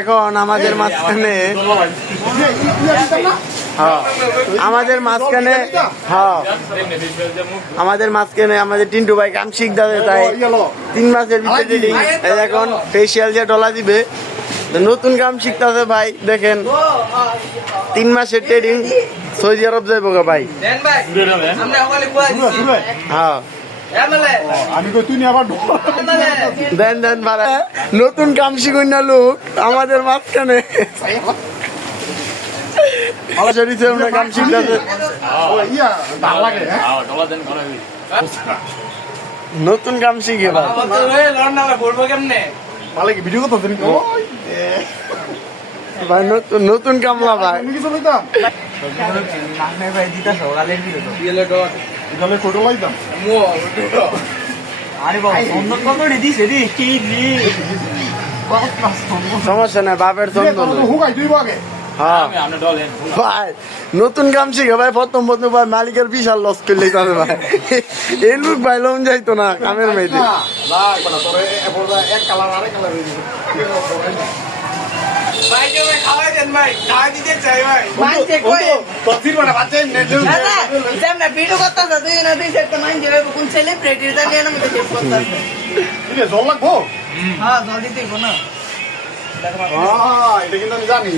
এখন আমাদের মাঝখানে আমাদের টিন্টু ভাই কাম শিখতে তাই 3 মাসের ভিতরে এখন ফেসিয়াল যে ডলা দিবে নতুন কাম শিখতেছে ভাই। দেখেন 3 মাসের ট্রেডিং সৌদি আরব যাইব গা ভাই। হ্যাঁ দেন দেন নতুন কাম শিখুন না লোক আমাদের মাঝখানে কাম শিখতেছে নতুন কাম শিখে ভাই নতুন কামলা ভাই সমস্যা নাই বাপের ভাই নতুন কাম শিখে ভাই প্রথম ভাই মালিকের বিশাল লস করলে ভাই এই লোক ভাই লোন যাইতো না কামের মেয়েতে জল লাগবো এটা কিন্তু আমি জানি।